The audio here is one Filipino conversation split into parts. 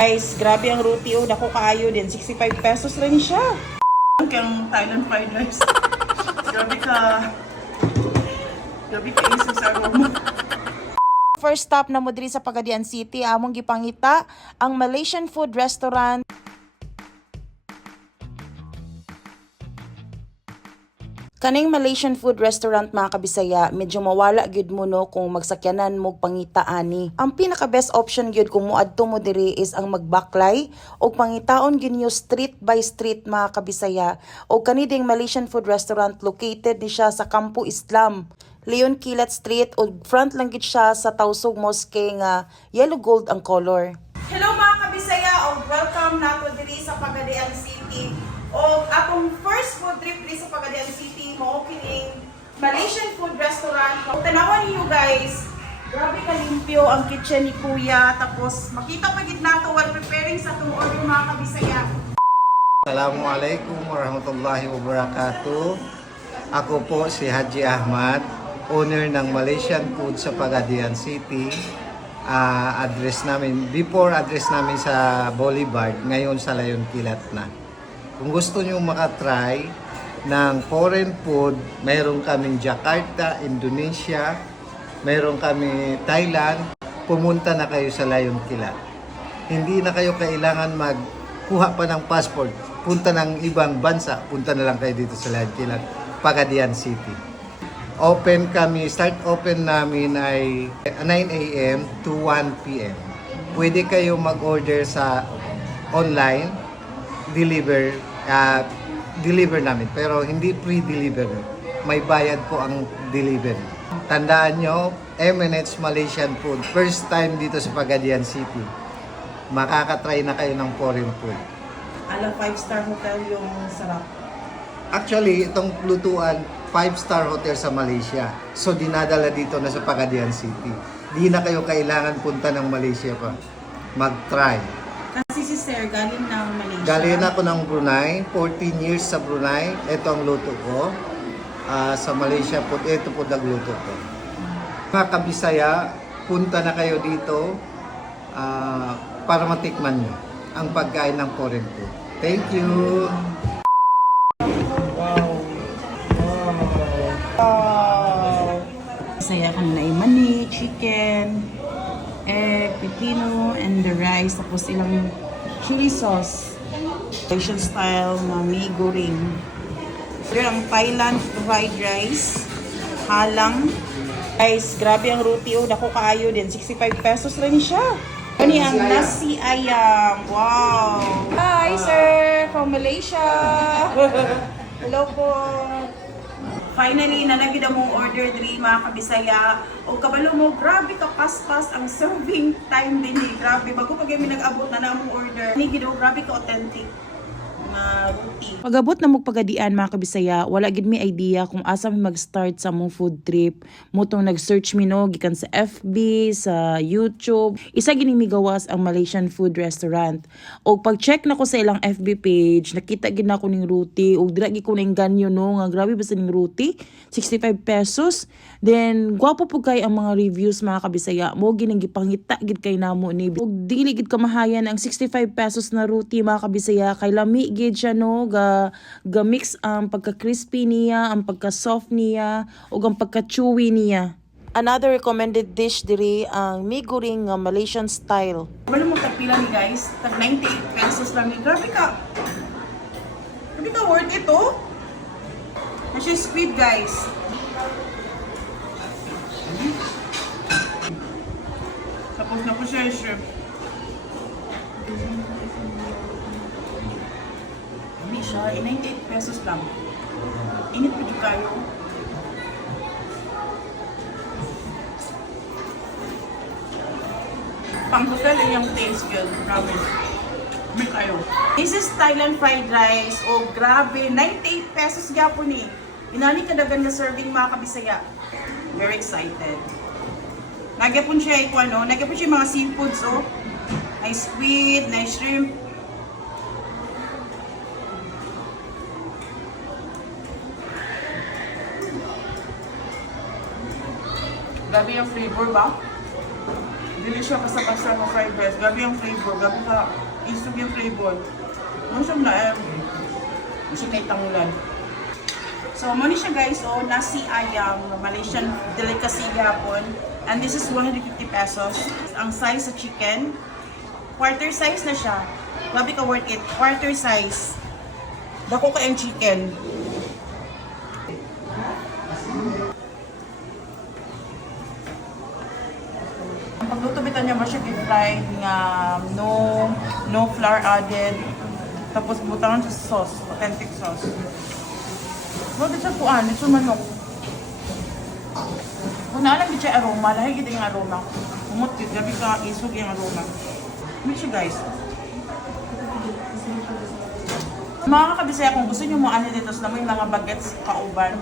Guys, grabe ang roti o. Dako kaayo din. 65 pesos rin siya. Ang Thailand fried rice. Grabe ka. Grabe ka isip sa aroma. First stop na mo diri sa Pagadian City, among gipangita ang Malaysian food restaurant. Kaning Malaysian food restaurant mga kabisaya, medyo mawala gyud mo no kung magsakyanan mo pangita ani. Ang pinaka best option gyud kung muadto mo diri is ang magbaklay o pangitaon gyud niyo street by street mga kabisaya. O kani ding Malaysian food restaurant located ni siya sa Kampo Islam, Leon Kilat Street, o front lang gid siya sa Tausug Mosque nga yellow gold ang color. Hello mga kabisaya, o welcome nato diri sa Pagadian City. O atong first food trip diri sa Pagadian City mo kining Malaysian food restaurant. O tanawan niyo guys, grabe kalimpyo ang kitchen ni Kuya, tapos makita pa gid nato while preparing sa atong order mga kabisaya. Assalamualaikum warahmatullahi wabarakatuh. Ako po si Haji Ahmad, owner ng Malaysian Food sa Pagadian City. Address namin sa Boulevard, ngayon sa Leon Kilat na. Kung gusto nyo makatry ng foreign food, mayroon kaming Jakarta, Indonesia, mayroon kami Thailand, pumunta na kayo sa Leon Kilat. Hindi na kayo kailangan magkuha pa ng passport, punta ng ibang bansa, punta na lang kayo dito sa Leon Kilat, Pagadian City. Start open namin ay 9 a.m. to 1 p.m. Pwede kayo mag-order sa online, deliver namin, pero hindi pre-deliver. May bayad po ang delivery. Tandaan nyo, M&H Malaysian Food, first time dito sa Pagadian City. Makakatry na kayo ng foreign food. Ala 5-star hotel yung sarap. Actually, itong lutuan, 5-star hotel sa Malaysia. So, dinadala dito na sa Pagadian City. Di na kayo kailangan punta ng Malaysia pa. Mag-try. Kasi si Sir galing ng Malaysia. Galing ako ng Brunei, 14 years sa Brunei. Ito ang luto ko. Sa Malaysia po, ito po nagluto ko. Mga kabisaya, punta na kayo dito para matikman nyo ang pagkain ng foreign food. Thank you! Wow! Saya ka na mani, chicken, pepino, and the rice. Tapos ilang chili sauce. Malaysian style na mee goreng. Pero ang Thailand fried rice. Halang. Guys, grabe ang roti o. Dako kaayo din. 65 pesos rin siya. Ano ang nasi ayam. Wow! Hi, sir! From Malaysia! Hello po! Finally, nalagid mong order diri mga kabisaya. O kabalo mo, grabe ka paspas ang serving time din eh. Grabe, bago pag kami nag-abot na mong order. Nigid o, grabe ka authentic na roti. Pag-abot na mong Pagadian mga kabisaya, wala gid mi idea kung asa mi mag-start sa mong food trip. Mutong nag-search mi no, gikan sa FB, sa YouTube. Isa gini mi gawas ang Malaysian food restaurant. O pag-check na ko sa ilang FB page, nakita gid na ko ning roti. O dira gid ko ning ganyo no, nga grabe basta ning roti. 65 pesos. Then, gwapo po kay ang mga reviews mga kabisaya. Mo ginang gipangita gid kay namo ni. O dili gid kamahayan ang 65 pesos na roti mga kabisaya. Kay lami gid siya no, ga mix ang pagka-crispy niya, ang pagka-soft niya, o ang pagka-chewy niya. Another recommended dish diri ang mee goreng Malaysian style. Wala mo tagpila ni guys, tag 98 pesos lang ni. Grabe ka. Grabe ka worth ito. Kasi squid guys. Tapos na po siya yung shrimp. Hindi siya, 98 pesos lang. Init po dyan kayo. Pang-hotel yung taste good, promise. May kayo. This is Thailand fried rice. Oh, grabe. 98 pesos po ni. Inani kadagan na serving mga kabisaya. Very excited. Nagyapon siya nagyapon siya mga seafoods, oh. May squid, may shrimp. Grabe yung flavor ba? Dili siya basta-basta ng fried rice. Gabi ang flavor. Gabi ka isog yung flavor. Ano siya na siya na itangulan. So, money siya guys. Oh, nasi ayam. Malaysian delicacy gapon. And this is 150 pesos. Ang size sa chicken. Quarter size na siya. Grabe ka worth it. Quarter size. Dako ka yung chicken. Ang pagluto bitan niya ba siya fried nga no flour added. Tapos butangan sa sauce, authentic sauce. Grabe siya kuan, ito manok. Kung naalam din siya aroma, lahi kita yung aroma. Umot yun, gabi ka isog yung aroma. Ano siya guys? Mga kakabisaya, kung gusto nyo mo ano dito sa may mga bagets kauban,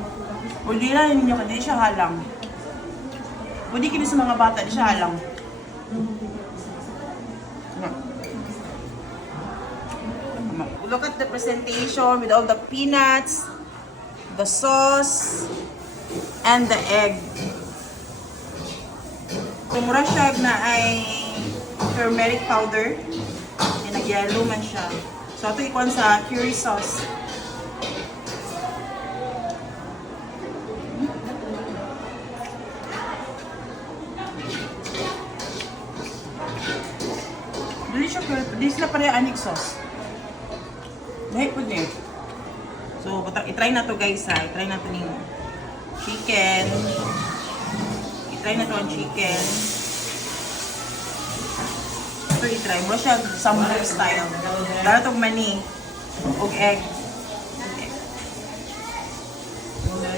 pwede lang ninyo, hindi siya halang. Pwede kini sa mga bata, di siya halang. Look at the presentation with all the peanuts, the sauce, and the egg. Kumura siya na ay turmeric powder. Nag-yellow man siya. So, ito ikon sa curry sauce. Dili sila pareha anik sauce. Dahil po niya. So, itry na to guys ha. Itry na to yung chicken. Itry na to ang chicken. Ito itry. Mura siya samurai style. Dara itong mani. O egg. Okay.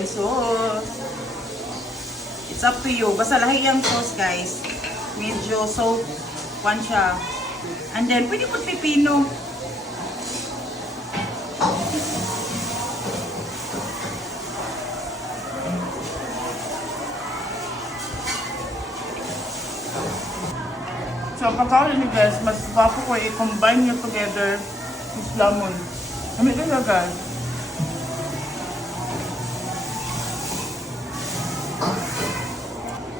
Sauce. It's up to you. Basta lahi yung sauce guys. Medyo soap. Kwan siya. And then, pwede po pipino. So, pagkaon ni guys, mas guwapo ko i-combine nyo together with lemon. Kami ito na guys.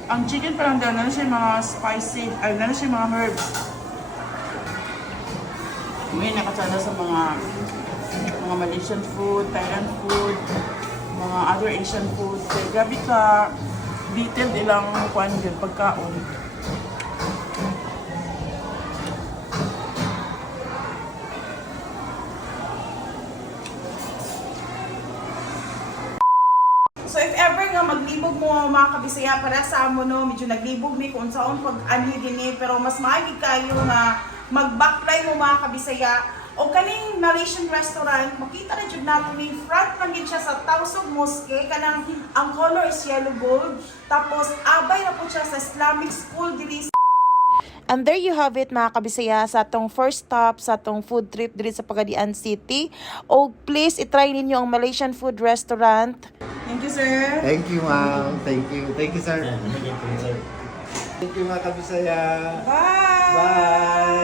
Ang chicken pa lang daw, na siya mga spicy, ay na siya mga herbs. May nakasala sa mga Malaysian food, Thailand food, mga other Asian food. Kaya grabe ka detailed ilang kuan yun, pagkaon. So if ever nga maglibog mo mga kabisaya para sa amo no, medyo naglibog mi kung saan pag-anhi din pero mas maayig kayo nga mag-backfly mo mga kabisaya o kaning Malaysian restaurant, makita na jud nato ni front lang gid siya sa Tausug Mosque kanang ang color is yellow gold tapos abay na po siya sa Islamic school dili. And there you have it mga kabisaya sa atong first stop sa atong food trip diri sa Pagadian City. O please itry ninyo ang Malaysian food restaurant. Thank you sir. Thank you, ma'am. Thank you. Thank you, sir. Thank you, mga kabisaya. Bye. Bye.